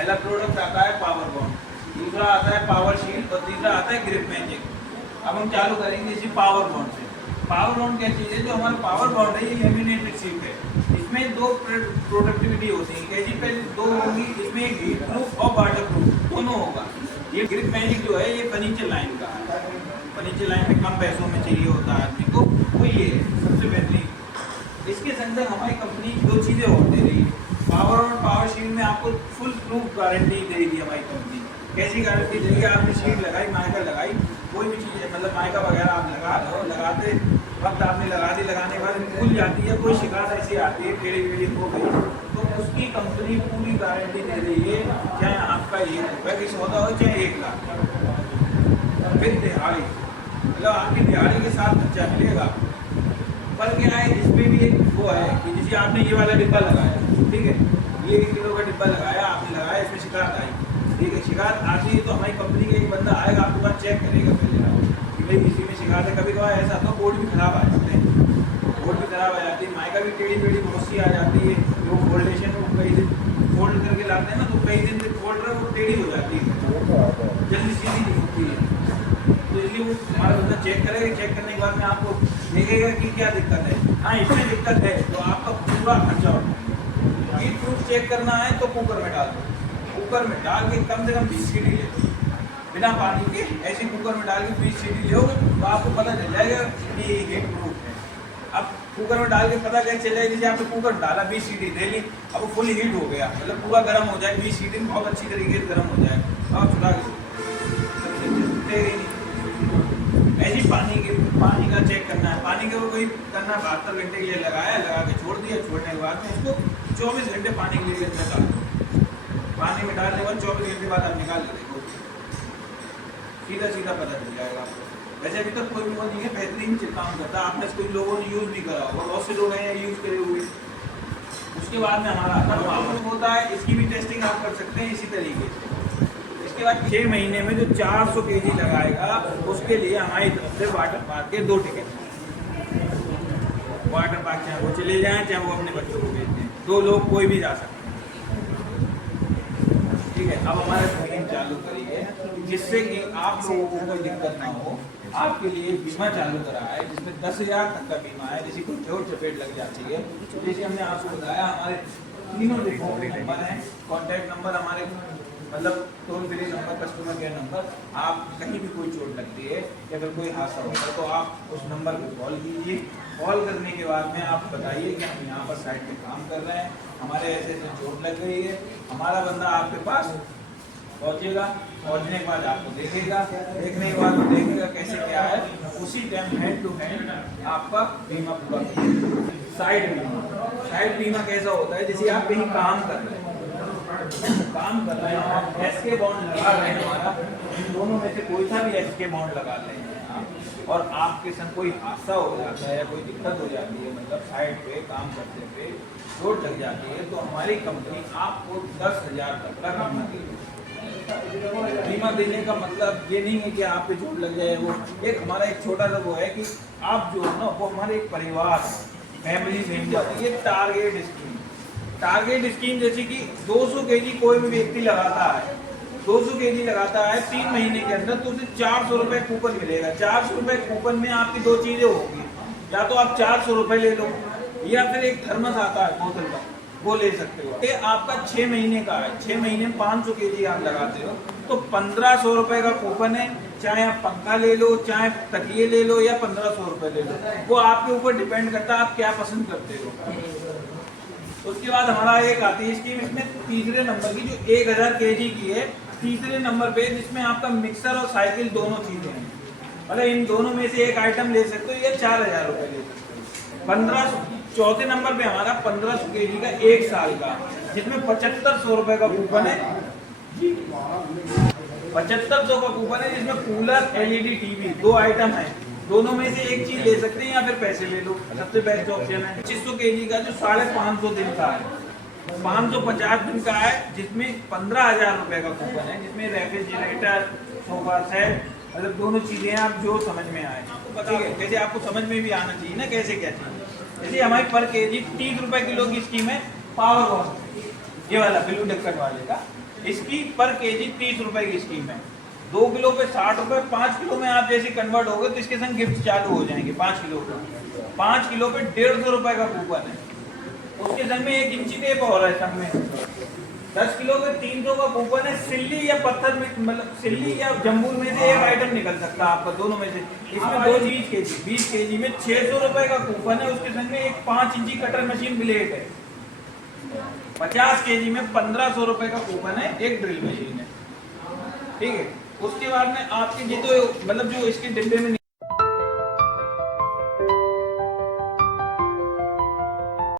पहला प्रोडक्ट आता है पावर बॉन्ड, दूसरा आता है पावर शील्ड और तीसरा आता है ग्रिप मैजिक। अब हम चालू करेंगे इसी पावर बॉन्ड से। पावर बॉन्ड क्या चीज़ है, जो हमारा पावर बॉन्ड है ये लेमिनेटेड शीट है, इसमें दो प्रोडक्टिविटी होती है, कैसी पहले दो होगी, इसमें एक हीट प्रूफ और वाटर प्रूफ दोनों होगा। ये ग्रिप मैजिक जो है ये फर्नीचर लाइन का है, फर्नीचर लाइन में कम पैसों में चाहिए होता है आदमी को, वो ये है सबसे बेहतरीन। इसके अंदर हमारी कंपनी दो चीज़ें और दे रही है, पावर और पावर शील्ड में आपको फुल प्रूफ गारंटी देगी हमारी कंपनी। कैसी गारंटी देगी, आपने शीट लगाई, माइका लगाई, कोई भी चीज़ मतलब माइका वगैरह आप लगा लो, लगाते वक्त आपने लगा दी, लगाने के बाद खुल जाती है, कोई शिकायत ऐसी आती है टेढ़ी मेढ़ी हो गई, तो उसकी कंपनी पूरी गारंटी दे रही है, चाहे आपका 1 रुपये की सौदा हो चाहे 1 लाख, फिर दिहाड़ी मतलब आपकी दिहाड़ी के साथ खर्चा मिलेगा। पर क्या है, इसमें भी एक वो है कि जैसे आपने ये वाला डिब्बा लगाया, ठीक है, ये 1 किलो का डिब्बा लगाया, आपने लगाया, इसमें शिकायत आई, ठीक है, शिकायत आती है तो हमारी कंपनी का एक बंदा आएगा आपके पास, चेक करेगा पहले कि भाई इसी में शिकायत है। कभी कभार ऐसा होता है बोर्ड भी खराब आ जाते हैं, बोर्ड भी खराब आ जाती है, माइका भी टेढ़ी मेढ़ी बहुत सी आ जाती है, वो फोल्डेशन वो कई दिन फोल्ड करके लाते हैं ना, तो कई दिन से फोल्ड रहे वो टेढ़ी हो जाती है, जल्दी सीधी नहीं होती है, तो इसलिए वो हमारा बंदा चेक करेगा, चेक करने के बाद में आपको देखेगा कि क्या दिक्कत है। हाँ, इसमें दिक्कत है तो आपका पूरा खर्चा होगा। हीट प्रूफ चेक करना है तो कुकर में डाल दो, कुकर में डाल के कम से कम 20 सीटी ले लो, बिना पानी के ऐसे कुकर में डाल के 20 सीटी ले तो आपको पता चल जाएगा कि ये हीट प्रूफ है। अब कुकर में डाल के पता कैसे चल जाएगा, जैसे आपने कुकर में डाला 20 सीटी दे ली, अब वो फुल हीट हो गया, मतलब पूरा गर्म हो जाए, 20 सीटी में बहुत अच्छी तरीके से गर्म हो जाए, अब चुरा ऐसे पानी का चेक करना है, पानी का वही करना है, 72 घंटे के लिए लगाया, लगा के छोड़ दिया, छोड़ने के बाद में इसको 24 घंटे पानी के लिए डाल दो, पानी में डालने के बाद 24 घंटे बाद आप निकाल के देखो, सीधा सीधा पता चल जाएगा आपको। वैसे अभी तक कोई भी वो नहीं है, बेहतरीन काम करता है, आपने कोई लोगों ने यूज़ नहीं करा होगा, बहुत से लोग हैं यूज़ करे हुए। उसके बाद में हमारा आता होता है, इसकी भी टेस्टिंग आप कर सकते हैं इसी तरीके से। इसके बाद 6 महीने में जो 400 kg लगाएगा उसके लिए हमारी तरफ से वाटर पार्क के 2 टिकट, वाटर पार्क चाहे वो चले जाएं चाहे वो अपने बच्चों को भेज दें, 2 लोग कोई भी जा सकते हैं, ठीक है। अब हमारा स्कीम चालू करिए जिससे कि आप लोगों को कोई दिक्कत ना हो। आपके लिए बीमा चालू करा है जिसमें 10,000 तक का बीमा है, जैसे कोई चोट चपेट लग जाती है, जैसे हमने आपको बताया हमारे तीनों नंबर हैं, कॉन्टैक्ट नंबर हमारे मतलब toll free number, customer care number, आप कहीं भी कोई चोट लगती है या फिर कोई हादसा होता है तो आप उस नंबर पर कॉल कीजिए। कॉल करने के बाद में आप बताइए कि हम यहाँ पर साइट पे काम कर रहे हैं, हमारे ऐसे ऐसे चोट लग गई है, हमारा बंदा आपके पास पहुँचेगा, पहुँचने के बाद आपको देखेगा, देखने के बाद वो देखेगा कैसे क्या है, उसी टाइम हैंड टू हैंड आपका बीमा पूरा करेगा। साइड बीमा कैसा होता है, जैसे आप कहीं काम कर रहे हैं, आप एसके बॉन्ड लगा रहे हैं, हमारा इन दोनों में से कोई सा भी एसके बॉन्ड लगा रहे हैं आप, और आपके संग कोई हादसा हो जाता है या कोई दिक्कत हो जाती है, मतलब साइड पे काम करते हुए चोट लग जाती है, तो हमारी कंपनी आपको 10,000 तक का बीमा देगी। बीमा देने का मतलब ये नहीं है कि आप पे चोट लग जाए, वो एक हमारा एक छोटा सा वो है कि आप जो है ना वो हमारे एक परिवार फैमिली मेंबर, ये टारगेट स्कीम जैसे कि 200 kg कोई भी व्यक्ति लगाता है, 200 kg लगाता है 3 महीने के अंदर, तो उसे 400 रुपये कूपन मिलेगा। 400 रुपये कूपन में आपकी 2 चीज़ें होगी, या तो आप 400 रुपये ले लो या फिर एक थर्मस आता है बोतल का, वो ले सकते हो। ये आपका 6 महीने का है, 6 महीने में 500 kg आप लगाते हो तो 1500 रुपये का कूपन है, चाहे आप पंखा ले लो, चाहे तकिए ले लो या 1500 रुपये ले लो, वो आपके ऊपर डिपेंड करता है आप क्या पसंद करते हो। उसके बाद हमारा एक आती है स्कीम, इसमें तीसरे नंबर की जो 1000 kg की है, तीसरे नंबर पे जिसमें आपका मिक्सर और साइकिल दोनों चीजें हैं, मतलब इन दोनों में से एक आइटम ले सकते हो या 4000 रुपये ले सकते हो। 1500 चौथे नंबर पे हमारा 1500 kg का 1 साल का, जिसमें 7500 रुपये का कूपन है, 7500 का कूपन है, जिसमें कूलर LED TV 2 आइटम है, दोनों में से एक चीज ले सकते हैं या फिर पैसे ले लो, सबसे बेस्ट ऑप्शन है। 2500 kg का जो 550 दिन का है, 550 दिन का है, जिसमें 15,000 रुपये का कूपन है, जिसमें रेफ्रिजरेटर, सोफा सेट, मतलब दोनों चीजें आप जो समझ में आए आपको पता है, कैसे आपको समझ में भी आना चाहिए ना कैसे क्या चाहिए। जैसे हमारी पर kg 30 रुपये किलो की स्कीम है पावर वॉश, ये वाला ब्लू ढक्कन वाले का इसकी पर केजी 30 रुपए की स्कीम है। 2 किलो पे 60 रुपए, 5 किलो में आप जैसे कन्वर्ट हो गए तो इसके संग गिफ्ट चालू हो जाएंगे। 5 किलो का 5 किलो पे 150 रुपए का कूपन है। उसके संग में 1 इंची टेप हो रहा है संग में। 10 किलो पे 300 का कूपन है। सिल्ली या पत्थर में मतलब सिल्ली या जम्बूल में से एक आइटम निकल सकता है आपका, दोनों में से। इसमें 2 20 केजी में 600 रुपए का कूपन है। उसके संग में एक 5 इंची कटर मशीन ब्लेड है। 50 केजी में 1500 रुपए का कूपन है, एक ड्रिल मशीन है। ठीक है। उसके बाद में आपके ये तो मतलब जो इसके डिब्बे में